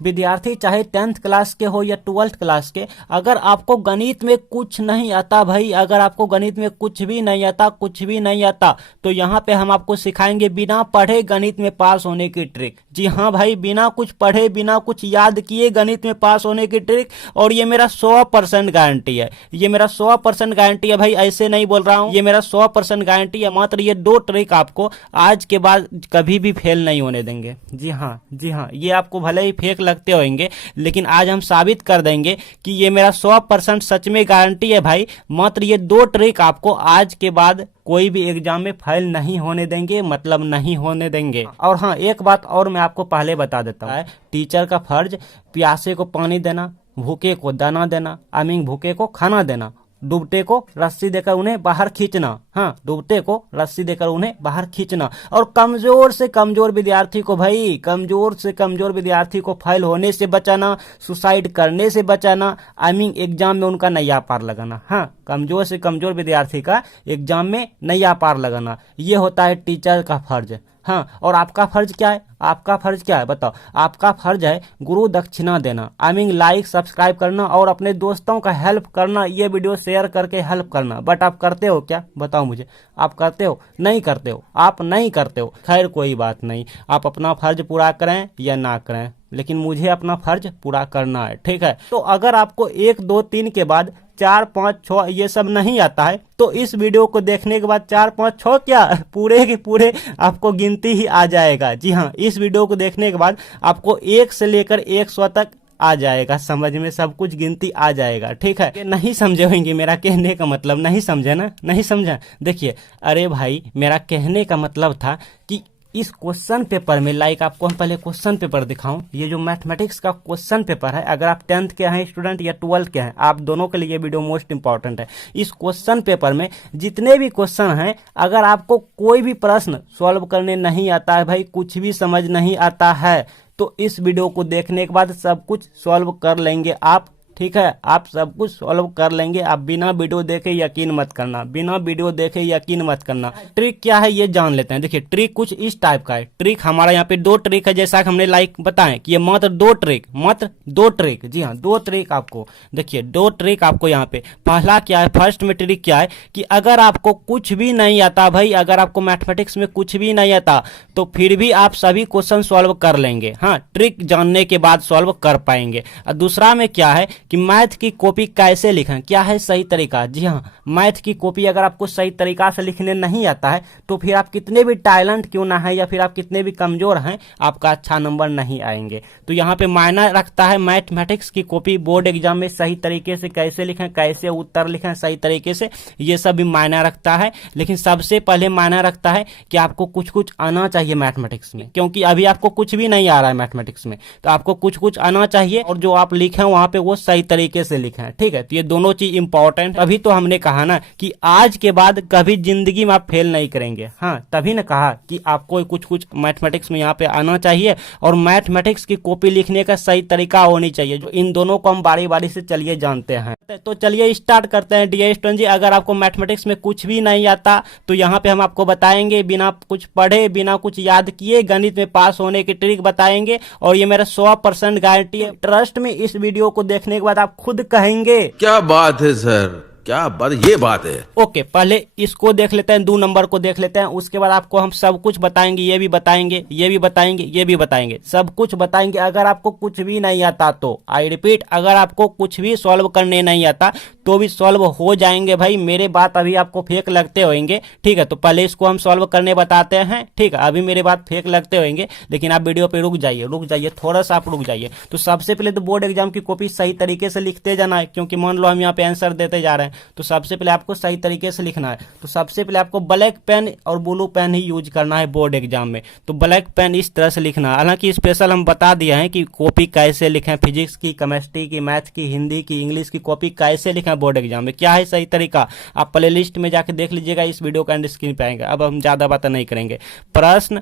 विद्यार्थी चाहे 10th class के हो या 12th क्लास के, अगर आपको गणित में कुछ नहीं आता भाई, अगर आपको गणित में कुछ भी नहीं आता, कुछ भी नहीं आता, तो यहाँ पे हम आपको सिखाएंगे बिना पढ़े गणित में पास होने की ट्रिक। जी हाँ भाई, बिना कुछ पढ़े, बिना कुछ याद किए गणित में पास होने की ट्रिक। और ये मेरा 100% गारंटी है, ये मेरा 100% गारंटी है भाई, ऐसे नहीं बोल रहा हूँ, ये मेरा 100% गारंटी है। मात्र ये 2 ट्रिक आपको आज के बाद कभी भी फेल नहीं होने देंगे। जी हाँ, जी हाँ, ये आपको भले ही फेक लगते होंगे, लेकिन आज हम साबित कर देंगे कि ये मेरा 100% सच में गारंटी है भाई। मात्र ये 2 ट्रिक आपको आज के बाद कोई भी एग्जाम में फेल नहीं होने देंगे, मतलब नहीं होने देंगे। और हाँ, एक बात और मैं आपको पहले बता देता हूँ, टीचर का फर्ज प्यासे को पानी देना, भूखे को दाना देना, आई मीन भूखे को खाना देना, डूबते को रस्सी देकर उन्हें बाहर खींचना। हाँ, डूबते को रस्सी देकर उन्हें बाहर खींचना। और कमजोर से कमजोर विद्यार्थी को भाई, कमजोर से कमजोर विद्यार्थी को फेल होने से बचाना, सुसाइड करने से बचाना, आई मीन एग्जाम में उनका नैया पार लगाना। हाँ, कमजोर से कमजोर विद्यार्थी का एग्जाम में नैया पार लगाना, ये होता है टीचर का फर्ज। हाँ, और आपका फर्ज क्या है? आपका फर्ज क्या है बताओ? आपका फर्ज है गुरु दक्षिणा देना, आई मीन लाइक सब्सक्राइब करना और अपने दोस्तों का हेल्प करना, ये वीडियो शेयर करके हेल्प करना। बट आप करते हो क्या? बताओ मुझे, आप करते हो? नहीं करते हो, आप नहीं करते हो। खैर कोई बात नहीं, आप अपना फर्ज पूरा करें या ना करें, लेकिन मुझे अपना फर्ज पूरा करना है, ठीक है? तो अगर आपको 1, 2, 3 के बाद 4, 5, 6 ये सब नहीं आता है, तो इस वीडियो को देखने के बाद 4, 5, 6 क्या पूरे के पूरे आपको गिनती ही आ जाएगा। जी हाँ, इस वीडियो को देखने के बाद आपको 1 से लेकर 100 तक आ जाएगा, समझ में सब कुछ गिनती आ जाएगा, ठीक है? नहीं समझे होंगे, मेरा कहने का मतलब नहीं समझे ना? नहीं समझा? देखिए, अरे भाई, मेरा कहने का मतलब था कि इस क्वेश्चन पेपर में, लाइक आपको हम पहले क्वेश्चन पेपर दिखाऊं, ये जो मैथमेटिक्स का क्वेश्चन पेपर है, अगर आप 10th के हैं स्टूडेंट या 12th के हैं, आप दोनों के लिए ये वीडियो मोस्ट इंपॉर्टेंट है। इस क्वेश्चन पेपर में जितने भी क्वेश्चन हैं, अगर आपको कोई भी प्रश्न सॉल्व करने नहीं आता है भाई, कुछ भी समझ नहीं आता है, तो इस वीडियो को देखने के बाद सब कुछ सॉल्व कर लेंगे आप, ठीक है? आप सब कुछ सॉल्व कर लेंगे। आप बिना वीडियो देखे यकीन मत करना, बिना वीडियो देखे यकीन मत करना। ट्रिक क्या है ये जान लेते हैं। देखिए, ट्रिक कुछ इस टाइप का है। ट्रिक हमारा यहाँ पे 2 ट्रिक है, जैसा कि हमने लाइक बताएं कि ये मात्र 2 ट्रिक, मात्र 2 ट्रिक। जी हाँ, 2 ट्रिक आपको, देखिए 2 ट्रिक आपको यहाँ पे। पहला क्या है, फर्स्ट में ट्रिक क्या है कि अगर आपको कुछ भी नहीं आता भाई, अगर आपको मैथमेटिक्स में कुछ भी नहीं आता, तो फिर भी आप सभी क्वेश्चन सॉल्व कर लेंगे। हाँ, ट्रिक जानने के बाद सॉल्व कर पाएंगे। और दूसरा में क्या है कि मैथ की कॉपी कैसे लिखें, क्या है सही तरीका। जी हाँ, मैथ की कॉपी अगर आपको सही तरीका से लिखने नहीं आता है, तो फिर आप कितने भी टैलेंट क्यों ना है, या फिर आप कितने भी कमजोर हैं, आपका अच्छा नंबर नहीं आएंगे। तो यहाँ पे मायना रखता है मैथमेटिक्स की कॉपी बोर्ड एग्जाम में सही तरीके से कैसे लिखें, कैसे उत्तर लिखें सही तरीके से, ये सब भी मायना रखता है। लेकिन सबसे पहले मायना रखता है कि आपको कुछ कुछ आना चाहिए मैथमेटिक्स में, क्योंकि अभी आपको कुछ भी नहीं आ रहा है मैथमेटिक्स में, तो आपको कुछ कुछ आना चाहिए, और जो आप लिखें वहां पे वो सही तरीके से लिखें, ठीक है? तो ये दोनों चीज इंपॉर्टेंट। अभी तो हमने कहा ना कि आज के बाद कभी जिंदगी में आप फेल नहीं करेंगे। हाँ, तभी ना कहा कि आपको कुछ कुछ मैथमेटिक्स में यहाँ पे आना चाहिए, और मैथमेटिक्स की कॉपी लिखने का सही तरीका होनी चाहिए। जो इन दोनों को हम बारी बारी से चलिए जानते हैं। तो चलिए स्टार्ट करते हैं। डियर स्टूडेंट जी, अगर आपको मैथमेटिक्स में कुछ भी नहीं आता, तो यहाँ पे हम आपको बताएंगे बिना कुछ पढ़े, बिना कुछ याद किए गणित में पास होने की ट्रिक बताएंगे, और ये मेरा 100% गारंटी है। ट्रस्ट में इस वीडियो को देखने के बाद आप खुद कहेंगे क्या बात है सर, क्या बात, ये बात है। ओके, पहले इसको देख लेते हैं, 2 नंबर को देख लेते हैं, उसके बाद आपको हम सब कुछ बताएंगे, ये भी बताएंगे, ये भी बताएंगे, ये भी बताएंगे, सब कुछ बताएंगे। अगर आपको कुछ भी नहीं आता तो, आई रिपीट, अगर आपको कुछ भी सॉल्व करने नहीं आता तो भी सॉल्व हो जाएंगे भाई। मेरे बात अभी आपको फेक लगते होंगे, ठीक है? तो पहले इसको हम सॉल्व करने बताते हैं, ठीक है? अभी मेरे बात फेक लगते होंगे, लेकिन आप वीडियो पे रुक जाइए, थोड़ा सा आप रुक जाइए। तो सबसे पहले तो बोर्ड एग्जाम की कॉपी सही तरीके से लिखते जाना है, क्योंकि मान लो हम यहाँ पे आंसर देते जा रहे हैं, तो सबसे पहले आपको सही तरीके से लिखना है। तो सबसे पहले आपको ब्लैक पेन और ब्लू पेन ही यूज करना है बोर्ड एग्जाम में। तो ब्लैक पेन इस तरह से लिखना है। हालांकि स्पेशल हम बता दिए हैं कि कॉपी कैसे लिखें, फिजिक्स की, केमिस्ट्री की, मैथ की, हिंदी की, इंग्लिश की कॉपी कैसे लिखें बोर्ड एग्जाम में, क्या है सही तरीका। आप प्ले लिस्ट में जाके देख लीजिएगा, इस वीडियो का एंड स्क्रीन पे आएगा। अब हम ज्यादा बातें नहीं करेंगे। प्रश्न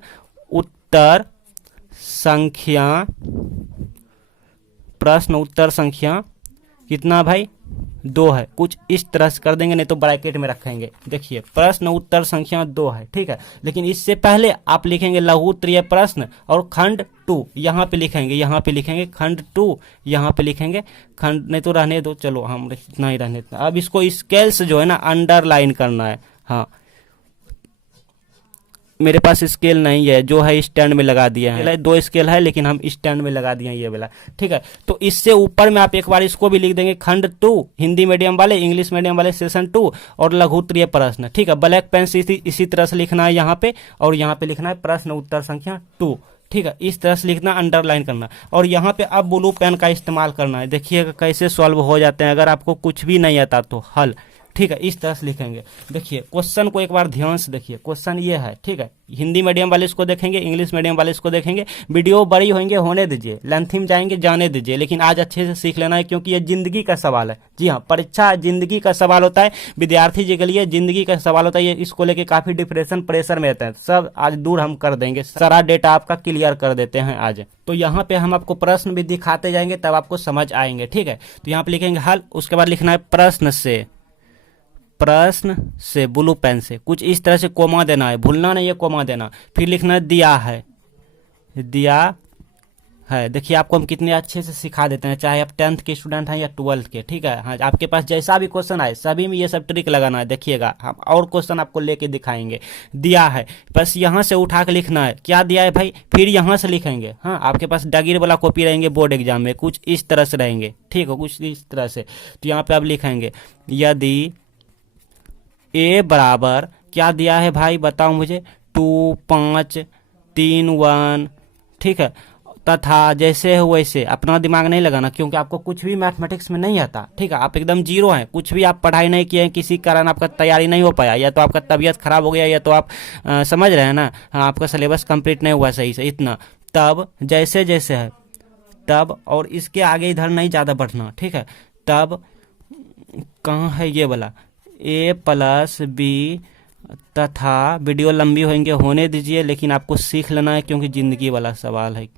उत्तर संख्या, प्रश्न उत्तर संख्या कितना भाई, 2 है, कुछ इस तरह से कर देंगे, नहीं तो ब्रैकेट में रखेंगे। देखिए प्रश्न उत्तर संख्या 2 है, ठीक है। लेकिन इससे पहले आप लिखेंगे लघु उत्तरीय प्रश्न और खंड 2 यहाँ पे लिखेंगे, यहाँ पे लिखेंगे खंड 2, यहाँ पे लिखेंगे खंड, नहीं तो रहने दो, चलो हम इतना ही रहने देते हैं। अब इसको स्केल से जो है ना अंडरलाइन करना है। हाँ, मेरे पास स्केल नहीं है, जो है स्टैंड में लगा दिया है। 2 स्केल है लेकिन हम स्टैंड में लगा दिए हैं ये वाला, ठीक है। तो इससे ऊपर में आप एक बार इसको भी लिख देंगे खंड 2, हिंदी मीडियम वाले, इंग्लिश मीडियम वाले सेशन 2 और लघु उत्तरीय प्रश्न, ठीक है। ब्लैक पेन से इसी तरह से लिखना है यहाँ पे, और यहाँ पे लिखना है प्रश्न उत्तर संख्या 2, ठीक है। इस तरह से लिखना, अंडरलाइन करना, और यहाँ पे अब ब्लू पेन का इस्तेमाल करना है। देखिएगा कैसे सॉल्व हो जाते हैं अगर आपको कुछ भी नहीं आता तो हल, ठीक है। इस तरह से लिखेंगे। देखिए क्वेश्चन को एक बार ध्यान से देखिए, क्वेश्चन ये है, ठीक है। हिंदी मीडियम वाले इसको देखेंगे, इंग्लिश मीडियम वाले इसको देखेंगे। वीडियो बड़ी होंगे, होने दीजिए, लेंथी में जाएंगे जाने दीजिए, लेकिन आज अच्छे से सीख लेना है क्योंकि ये जिंदगी का सवाल है। जी हाँ, परीक्षा जिंदगी का सवाल होता है, विद्यार्थी जी के लिए जिंदगी का सवाल होता है। ये इसको लेके काफी डिप्रेशन प्रेशर में रहते हैं, सब आज दूर हम कर देंगे, सारा डेटा आपका क्लियर कर देते हैं आज। तो यहाँ पे हम आपको प्रश्न भी दिखाते जाएंगे, तब आपको समझ आएंगे, ठीक है। तो यहाँ पे लिखेंगे हल, उसके बाद लिखना है प्रश्न से ब्लू पेन से कुछ इस तरह से कोमा देना है, भूलना नहीं है कोमा देना। फिर लिखना है दिया है। देखिए आपको हम कितने अच्छे से सिखा देते हैं, चाहे आप 10th के स्टूडेंट हैं या 12th के, ठीक है। हाँ, आपके पास जैसा भी क्वेश्चन आए सभी में ये सब ट्रिक लगाना है। देखिएगा हम और क्वेश्चन आपको लेके दिखाएंगे। दिया है, बस यहाँ से उठा के लिखना है, क्या दिया है भाई, फिर यहाँ से लिखेंगे। हाँ, आपके पास डगीर वाला कॉपी रहेंगे बोर्ड एग्जाम में, कुछ इस तरह से रहेंगे, ठीक है, कुछ इस तरह से। तो यहाँ पे आप लिखेंगे यदि ए बराबर क्या दिया है भाई, बताओ मुझे, 2 5 3 1, ठीक है। तथा जैसे है वैसे, अपना दिमाग नहीं लगाना क्योंकि आपको कुछ भी मैथमेटिक्स में नहीं आता, ठीक है। आप एकदम जीरो हैं, कुछ भी आप पढ़ाई नहीं किए हैं, किसी कारण आपका तैयारी नहीं हो पाया, या तो आपका तबीयत खराब हो गया, या तो आप समझ रहे हैं ना, हाँ, आपका सिलेबस कंप्लीट नहीं हुआ सही से, इतना। तब जैसे जैसे है तब, और इसके आगे इधर नहीं ज़्यादा बढ़ना, ठीक है। तब कहाँ है ये वाला, ए प्लस बी, तथा वीडियो लंबी होंगे, होने दीजिए, लेकिन आपको सीख लेना है क्योंकि जिंदगी वाला सवाल है।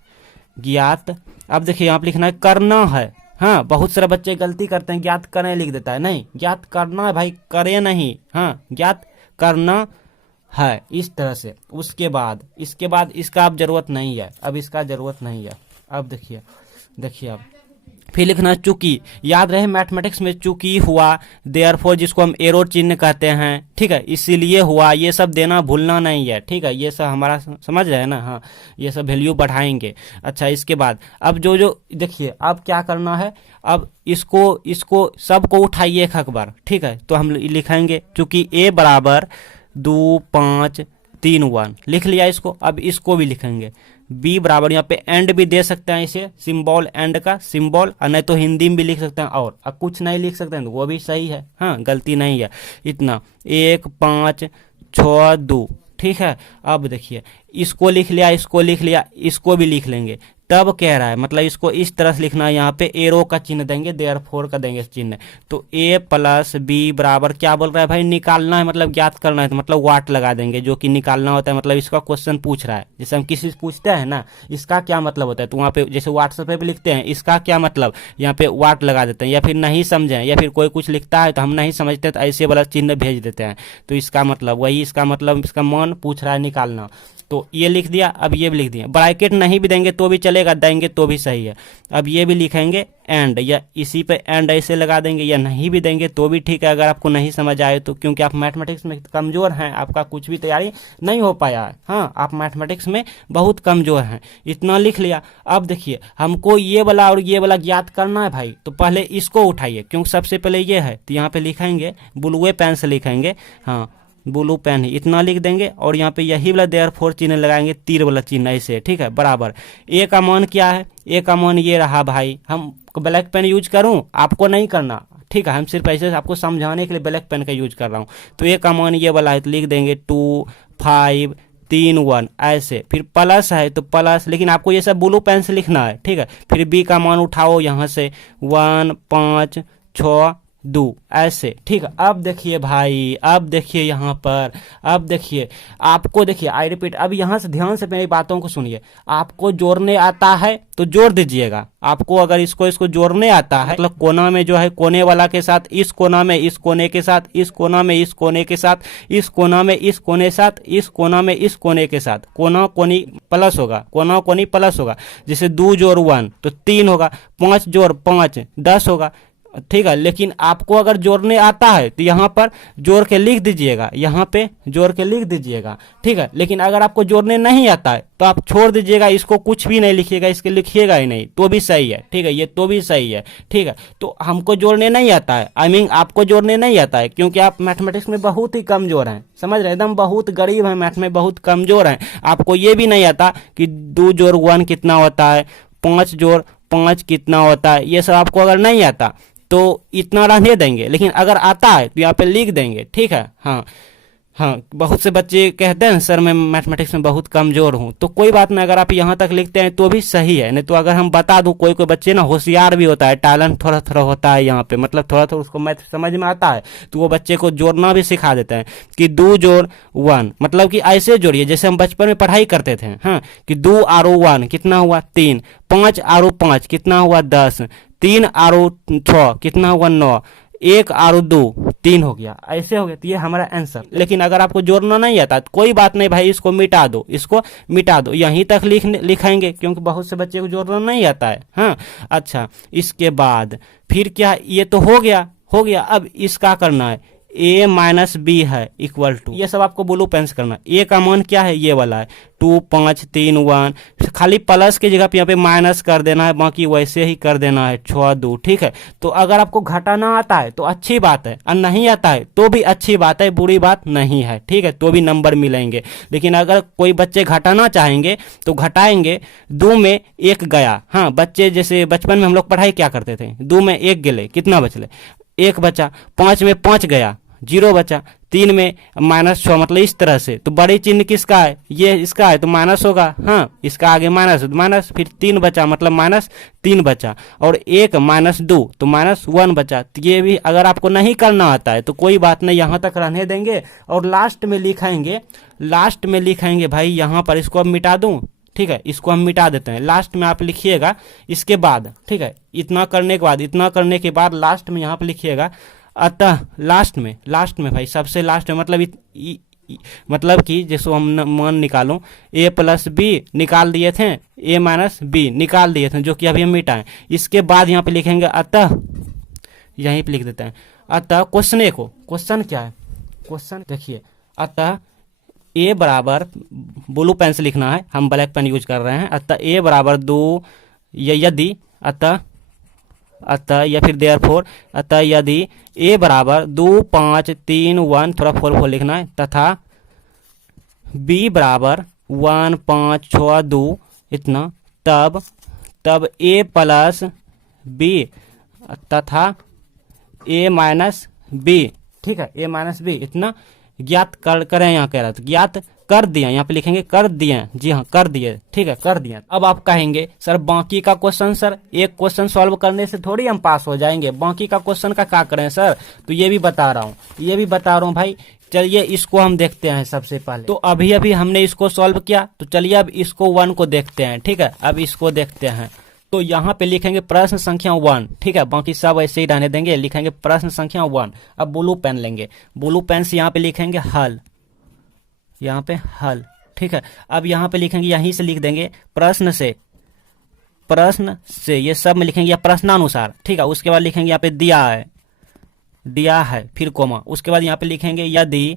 ज्ञात, अब देखिए यहाँ पे लिखना है करना है। हाँ, बहुत सारे बच्चे गलती करते हैं, ज्ञात करें लिख देता है, नहीं, ज्ञात करना है भाई, करे नहीं, हाँ, ज्ञात करना है, इस तरह से। उसके बाद इसके बाद इसका अब जरूरत नहीं है, अब इसका जरूरत नहीं है। अब देखिए अब फिर लिखना चूंकि, याद रहे मैथमेटिक्स में चूंकि हुआ, देयरफॉर जिसको हम एरो चिन्ह कहते हैं, ठीक है, इसीलिए हुआ, ये सब देना भूलना नहीं है, ठीक है। ये सब हमारा समझ रहे हैं ना, हाँ, ये सब वैल्यू बढ़ाएंगे। अच्छा, इसके बाद अब जो देखिए अब क्या करना है, अब इसको सबको उठाइए एक बार, ठीक है। तो हम लिखेंगे चूंकि ए बराबर 2 5 3 1, लिख लिया इसको। अब इसको भी लिखेंगे बी बराबर, यहाँ पे एंड भी दे सकते हैं, इसे सिंबल, एंड का सिंबल, और नहीं तो हिंदी में भी लिख सकते हैं, और कुछ नहीं लिख सकते हैं तो वो भी सही है, हाँ, गलती नहीं है। इतना 1 5 6 2, ठीक है। अब देखिए इसको लिख लिया, इसको भी लिख लेंगे। तब कह रहा है, मतलब इसको इस तरह से लिखना है, यहाँ पे एरो का चिन्ह देंगे, देयरफॉर का देंगे चिन्ह। तो ए प्लस बी बराबर क्या बोल रहा है भाई, निकालना है, मतलब ज्ञात करना है, तो मतलब वाट लगा देंगे, जो कि निकालना होता है, मतलब इसका क्वेश्चन पूछ रहा है। जैसे हम किसी से पूछते हैं ना, इसका क्या मतलब होता है, तो वहाँ पे जैसे व्हाट्सएप पे भी लिखते हैं इसका क्या मतलब, यहाँ पे वाट लगा देते हैं, या फिर नहीं समझे, या फिर कोई कुछ लिखता है तो हम नहीं समझते तो ऐसे वाला चिन्ह भेज देते हैं। तो इसका मतलब वही, इसका मतलब इसका मान पूछ रहा है निकालना, तो ये लिख दिया। अब ये भी लिख दिया, ब्रैकेट नहीं भी देंगे तो भी चलेगा, देंगे तो भी सही है। अब ये भी लिखेंगे एंड, या इसी पे एंड ऐसे लगा देंगे, या नहीं भी देंगे तो भी ठीक है, अगर आपको नहीं समझ आए तो, क्योंकि आप मैथमेटिक्स में कमज़ोर हैं, आपका कुछ भी तैयारी नहीं हो पाया है, हाँ, आप मैथमेटिक्स में बहुत कमज़ोर हैं, इतना लिख लिया। अब देखिए हमको ये वाला और ये वाला ज्ञात करना है भाई, तो पहले इसको उठाइए क्योंकि सबसे पहले ये है, तो यहाँ पे लिखेंगे ब्लू पेन से लिखेंगे, हाँ, ब्लू पेन ही, इतना लिख देंगे, और यहाँ पे यही वाला देयरफॉर चिन्ह लगाएंगे, तीर वाला चिन्ह ऐसे, ठीक है, बराबर। ए का मान क्या है, ए का मान ये रहा भाई, हम ब्लैक पेन यूज करूं, आपको नहीं करना, ठीक है, हम सिर्फ ऐसे आपको समझाने के लिए ब्लैक पेन का यूज कर रहा हूँ। तो ए का मान ये वाला है, तो लिख देंगे 2 5 3 1 ऐसे। फिर प्लस है तो प्लस, लेकिन आपको ये सब ब्लू पेन से लिखना है, ठीक है। फिर बी का मान उठाओ यहाँ से 1 5 6 2 ऐसे, ठीक है। अब देखिए भाई, अब देखिए यहाँ पर, अब देखिए आपको, देखिए आई रिपीट, अब यहाँ से ध्यान से मेरी बातों को सुनिए। आपको जोड़ने आता है तो जोड़ दीजिएगा। आपको अगर इसको जोड़ने आता है, मतलब कोना में जो है कोने वाला के साथ, इस कोना में इस कोने के साथ, इस कोना में इस कोने के साथ, इस कोना में इस कोने साथ, इस कोना में इस कोने के साथ, कोना कोनी प्लस होगा, कोना कोनी प्लस होगा। जैसे 2 जोड़ 1 तो 3 होगा, 5 जोड़ 5 10 होगा, ठीक है। लेकिन आपको अगर जोड़ने आता है तो यहाँ पर जोड़ के लिख दीजिएगा, यहाँ पे जोड़ के लिख दीजिएगा, ठीक है। लेकिन अगर आपको जोड़ने नहीं आता है तो आप छोड़ दीजिएगा, इसको कुछ भी नहीं लिखिएगा, इसके लिखिएगा ही नहीं तो भी सही है, ठीक है। ये तो भी सही है, ठीक है। तो हमको जोड़ने नहीं आता है, आई मीन आपको जोड़ने नहीं आता है, क्योंकि आप मैथमेटिक्स में बहुत ही कमजोर हैं, समझ रहे हैं, एकदम बहुत गरीब हैं, मैथ में बहुत कमजोर हैं। आपको ये भी नहीं आता कि 2 जोड़ 1 कितना होता है, 5 जोड़ 5 कितना होता है, ये सब आपको अगर नहीं आता तो इतना रहने देंगे। लेकिन अगर आता है तो यहाँ पे लिख देंगे, ठीक है। हाँ हाँ, बहुत से बच्चे कहते हैं सर मैं मैथमेटिक्स में बहुत कमजोर हूँ, तो कोई बात नहीं, अगर आप यहाँ तक लिखते हैं तो भी सही है। नहीं तो अगर हम बता दूं, कोई कोई बच्चे ना होशियार भी होता है, टैलेंट थोड़ा थोड़ा होता है यहाँ पे, मतलब थोड़ा थोड़ा उसको मैथ समझ में आता है, तो वो बच्चे को जोड़ना भी सिखा देते हैं कि 2 जोड़ 1, मतलब कि ऐसे जोड़िए जैसे हम बचपन में पढ़ाई करते थे। हाँ, कि 2 आरो 1 कितना हुआ 3, 5 आरो 5 कितना हुआ 10, 3 आरो 6 कितना हुआ 9, 1 आरो 2 3 हो गया, ऐसे हो गया। तो ये हमारा आंसर। लेकिन अगर आपको जोड़ना नहीं आता तो कोई बात नहीं भाई, इसको मिटा दो, इसको मिटा दो, यहीं तक लिखेंगे, क्योंकि बहुत से बच्चे को जोड़ना नहीं आता है। हाँ, अच्छा, इसके बाद फिर क्या, ये तो हो गया, हो गया। अब इसका करना है, a माइनस बी है इक्वल टू, ये सब आपको ब्लू पेन से करना है। a का मान क्या है, ये वाला है 2 5 3 1, खाली प्लस की जगह पे यहाँ पे माइनस कर देना है, बाकी वैसे ही कर देना है 6 2, ठीक है। तो अगर आपको घटाना आता है तो अच्छी बात है, और नहीं आता है तो भी अच्छी बात है, बुरी बात नहीं है, ठीक है, तो भी नंबर मिलेंगे। लेकिन अगर कोई बच्चे घटाना चाहेंगे तो घटाएंगे, 2 में 1 गया। हाँ, बच्चे जैसे बचपन में हम लोग पढ़ाई क्या करते थे, 2 में 1 गए, कितना बचले 1 बचा, 5 में 5 गया 0 बचा, 3 में -6, मतलब इस तरह से। तो बड़ी चिन्ह किसका है, ये इसका है तो माइनस होगा। हाँ, इसका आगे माइनस तो माइनस, फिर 3 बचा मतलब -3 बचा, और 1 -2 तो -1 बचा। तो ये भी अगर आपको नहीं करना आता है तो कोई बात नहीं, यहाँ तक रहने देंगे। और लास्ट में लिखाएंगे, लास्ट में लिखाएंगे भाई, यहाँ पर इसको अब मिटा दूं, ठीक है, इसको हम मिटा देते हैं। लास्ट में आप लिखिएगा इसके बाद, ठीक है, इतना करने के बाद, इतना करने के बाद लास्ट में यहाँ पे लिखिएगा, अतः लास्ट में भाई सबसे लास्ट में, मतलब मतलब कि जैसे हम मान निकालूं, a प्लस बी निकाल दिए थे, a माइनस बी निकाल दिए थे, जो कि अभी हम मिटाएं। इसके बाद यहाँ पे लिखेंगे अतः, यहीं पे लिख देते हैं अतः क्वेश्चन को, क्वेश्चन क्या है, क्वेश्चन देखिए, अतः a बराबर, ब्लू पेन से लिखना है, हम ब्लैक पेन यूज कर रहे हैं। अतः a बराबर 2, यदि अतः या फिर देयरफॉर, अतः यदि a बराबर 2 5 3 1, थोड़ा 4 लिखना है, तथा b बराबर 1 5 6 2 इतना, तब a प्लस b तथा a माइनस b, ठीक है, a माइनस b इतना ज्ञात करें। यहाँ कह रहा था ज्ञात कर दिया, यहाँ पे लिखेंगे कर दिए, जी हाँ कर दिए, ठीक है कर दिया। अब आप कहेंगे सर बाकी का क्वेश्चन, सर एक क्वेश्चन सॉल्व करने से थोड़ी हम पास हो जाएंगे, बाकी का क्वेश्चन का क्या करें सर, तो ये भी बता रहा हूँ, ये भी बता रहा हूँ भाई। चलिए इसको हम देखते हैं सबसे पहले। तो अभी अभी हमने इसको सॉल्व किया, तो चलिए अब इसको 1 को देखते हैं, ठीक है। अब इसको देखते हैं, तो यहाँ पे लिखेंगे प्रश्न संख्या 1, ठीक है, बाकी सब ऐसे ही रहने देंगे, लिखेंगे प्रश्न संख्या 1। अब ब्लू पेन लेंगे, ब्लू पेन से यहाँ पे लिखेंगे हल, यहाँ पे हल, ठीक है। अब यहाँ पे लिखेंगे, यहीं से लिख देंगे प्रश्न से, ये सब में लिखेंगे या प्रश्नानुसार, ठीक है। उसके बाद लिखेंगे यहाँ पे दिया है, फिर कोमा, उसके बाद यहाँ पे लिखेंगे यदि,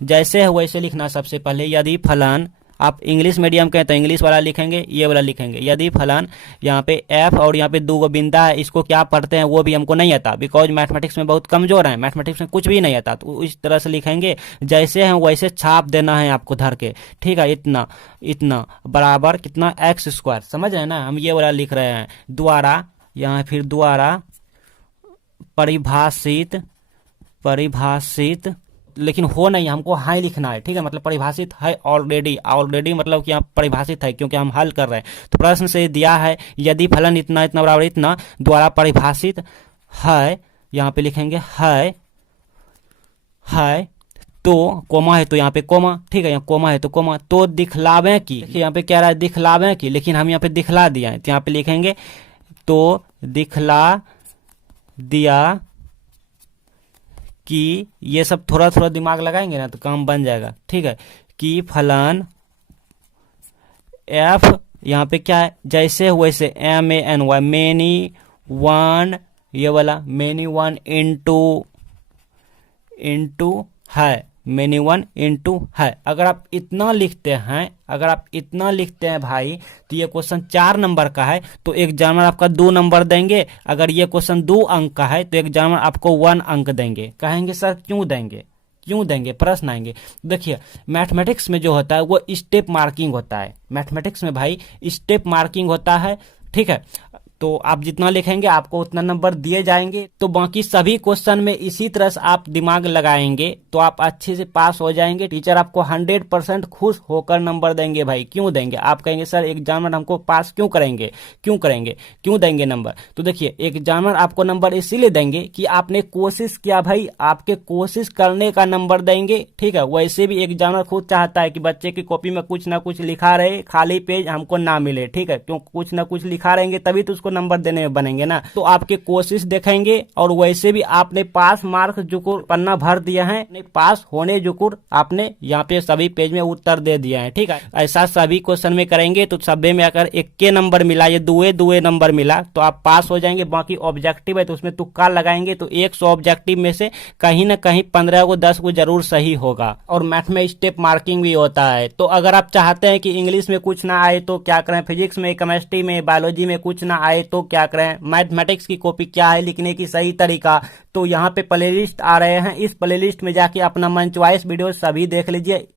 जैसे है वैसे लिखना सबसे पहले, यदि फलान, आप इंग्लिश मीडियम के हैं तो इंग्लिश वाला लिखेंगे, ये वाला लिखेंगे, यदि फलान, यहाँ पे एफ और यहाँ पे 2 बिंदा है, इसको क्या पढ़ते हैं वो भी हमको नहीं आता, बिकॉज मैथमेटिक्स में बहुत कमजोर है, मैथमेटिक्स में कुछ भी नहीं आता। तो इस तरह से लिखेंगे, जैसे हैं वैसे छाप देना है आपको धर के, ठीक है। इतना बराबर कितना x², समझ रहे हैं ना, हम ये वाला लिख रहे हैं, द्वारा, यहाँ फिर द्वारा परिभाषित, लेकिन हो नहीं, हमको हाई लिखना है, ठीक है, मतलब परिभाषित है ऑलरेडी मतलब कि यहाँ परिभाषित है, क्योंकि हम हल कर रहे हैं। तो प्रश्न से दिया है, यदि फलन इतना इतना बराबर इतना, द्वारा परिभाषित है, यहाँ पे लिखेंगे है, तो कोमा है तो यहाँ पे कोमा, ठीक है, यहाँ कोमा है तो कोमा, तो दिखलावे की, देखिए यहाँ पे क्या रहा है दिखलावे की, लेकिन हम यहाँ पे दिखला दिया है, तो यहाँ पे लिखेंगे तो दिखला दिया कि, ये सब थोड़ा थोड़ा दिमाग लगाएंगे ना तो काम बन जाएगा, ठीक है, कि फलान एफ, यहाँ पे क्या है जैसे वैसे MANY, मेनी वन, ये वाला मेनी वन इंटू है, मेनी वन इंटू है। अगर आप इतना लिखते हैं भाई, तो ये क्वेश्चन 4 नंबर का है, तो एग्जामिनर आपका 2 नंबर देंगे। अगर ये क्वेश्चन 2 अंक का है तो एग्जामिनर आपको 1 अंक देंगे। कहेंगे सर क्यों देंगे, प्रश्न आएंगे। देखिए मैथमेटिक्स में जो होता है वो स्टेप मार्किंग होता है, मैथमेटिक्स में भाई स्टेप मार्किंग होता है, ठीक है, तो आप जितना लिखेंगे आपको उतना नंबर दिए जाएंगे। तो बाकी सभी क्वेश्चन में इसी तरह से आप दिमाग लगाएंगे तो आप अच्छे से पास हो जाएंगे। टीचर आपको 100% खुश होकर नंबर देंगे भाई। क्यों देंगे? आप कहेंगे सर एग्जामिनर हमको पास क्यों देंगे नंबर? तो देखिए एग्जामिनर आपको नंबर इसीलिए देंगे कि आपने कोशिश किया भाई, आपके कोशिश करने का नंबर देंगे, ठीक है। वैसे भी एग्जामिनर खुद चाहता है कि बच्चे की कॉपी में कुछ ना कुछ लिखा रहे, खाली पेज हमको ना मिले, ठीक है, क्यों कुछ ना कुछ लिखा रहेंगे तभी तो उसको नंबर देने में बनेंगे ना। तो आपके कोशिश देखेंगे और वैसे भी आपने पास मार्क्स जुकुर पन्ना भर दिया है, पास होने जुकुर आपने यहाँ पे सभी पेज में उत्तर दे दिया है, ठीक है। ऐसा सभी क्वेश्चन में करेंगे तो सभी में अगर 1 नंबर मिला, ये 2 नंबर मिला तो आप पास हो जाएंगे। बाकी ऑब्जेक्टिव है तो उसमें तुक्का लगाएंगे तो 100 ऑब्जेक्टिव में से कहीं ना कहीं 15 को 10 को जरूर सही होगा। और मैथ में स्टेप मार्किंग भी होता है। तो अगर आप चाहते हैं कि इंग्लिश में कुछ ना आए तो क्या करें, फिजिक्स में, केमिस्ट्री में, बायोलॉजी में कुछ ना आए तो क्या करें, मैथमेटिक्स की कॉपी क्या है लिखने की सही तरीका, तो यहाँ पे प्लेलिस्ट आ रहे हैं, इस प्लेलिस्ट में जाके अपना मन चॉइस वीडियो सभी देख लीजिए।